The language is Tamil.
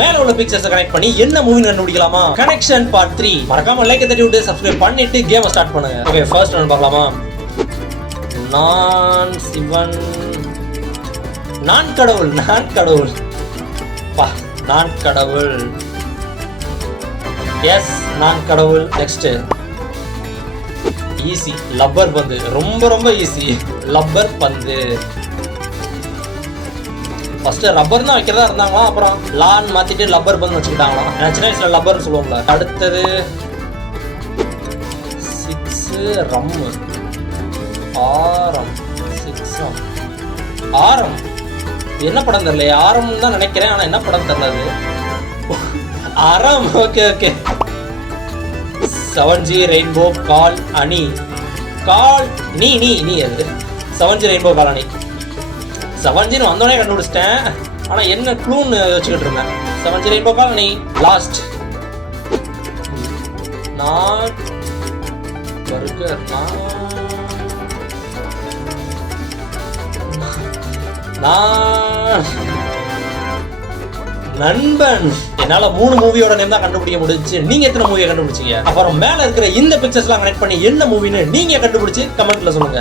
மேல உள்ள பிக்சர்ஸ் கனெக்ட் பண்ணி என்ன மூவி கண்டுபிடிக்கலாமா? Connection part 3. மறக்காம லைக் தட்டி விட்டு சப்ஸ்கிரைப் பண்ணிட்டு கேமை ஸ்டார்ட் பண்ணுங்க. ஓகே, ஃபர்ஸ்ட் ஒன் பார்க்கலாமா? நான் சிவன், நான் கடவுள், நான் கடவுள் பா, நான் கடவுள். எஸ், நான் கடவுள். நெக்ஸ்ட் ஈஸி, லப்பர் பந்து. ரொம்ப ரொம்ப ஈஸி, லப்பர் பந்து. ஃபர்ஸ்ட் ரப்பர் தான் வைக்கிறதா இருந்தாங்களா, அப்புறம் லான் மாத்திட்டு லப்பர் பந்து வச்சுக்கிட்டாங்களா. சின்ன வயசுல லப்பர்னு சொல்லுவாங்களா. அடுத்தது 6 ரம்மு, ஆரம். 6 ஆரம் என்ன படம் தெரியல, ஆரம் தான் நினைக்கிறேன், ஆனா என்ன படம் தெரியல. ஆரம். Okay okay. 7G ரெயின்போ கால் அணி, கால் நீ நீ நீ அது 7G ரெயின்போ கால் அணி. 7G வந்தோடனே கண்டுபிடிச்சிட்டேன், ஆனா என்ன க்ளூன்னு வச்சுக்கிட்டு இருந்தேன். 7G ரெயின்போ கால் அணி. லாஸ்ட் நான் பர்கர், நான் நண்பன். என்னால 3 மூவியோட நேம் தான் கண்டுபிடிக்க முடிஞ்சு. நீங்க எத்தனை மூவியை கண்டுபிடிச்சீங்க? அப்புறம் மேல இருக்கிற இந்த பிக்சர்ஸ்லாம் கனெக்ட் பண்ணி என்ன மூவின்னு நீங்க கண்டுபிடிச்சு கமெண்ட்ல சொல்லுங்க.